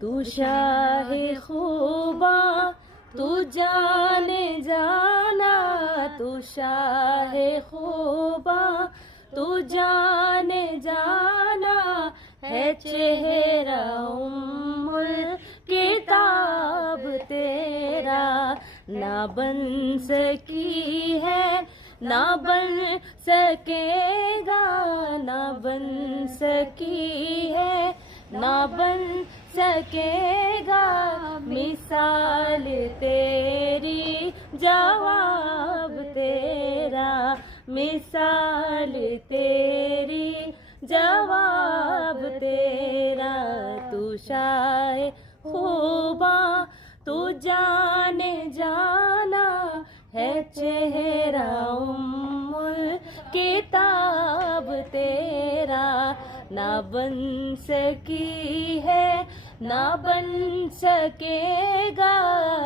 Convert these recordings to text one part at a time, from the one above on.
तू शाहे खूबा तू जाने जाना, तू शाहे खूबा तू जाने जाना, है चेहरा उम्मुल किताब तेरा, ना बन सकी है ना बन सकेगा, ना बन सकी है ना बन सकेगा, मिसाल तेरी जवाब तेरा, मिसाल तेरी जवाब तेरा, तू शाए खूबा तू जाने जाना, है चेहरा उम्मुल किताब तेरा, ना बन सकी है ना बन सकेगा,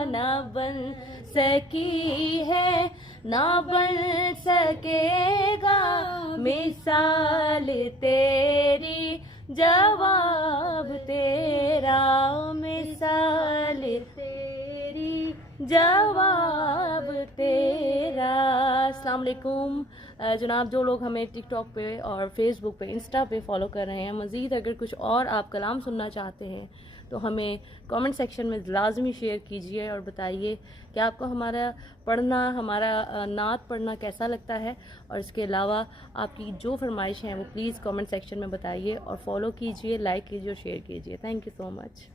ना बन सकी है ना बन सकेगा, मिसाल तेरी जवाब तेरा, मिसाल तेरी जवाब तेरा। अस्सलाम वालेकुम जनाब, जो लोग हमें टिकटॉक पे और फेसबुक पे इंस्टा पे फॉलो कर रहे हैं, मज़ीद अगर कुछ और आप कलाम सुनना चाहते हैं तो हमें कमेंट सेक्शन में लाजमी शेयर कीजिए और बताइए कि आपको हमारा पढ़ना, हमारा नात पढ़ना कैसा लगता है। और इसके अलावा आपकी जो फरमाइश हैं वो प्लीज़ कमेंट सेक्शन में बताइए और फॉलो कीजिए, लाइक कीजिए और शेयर कीजिए। Thank you so much.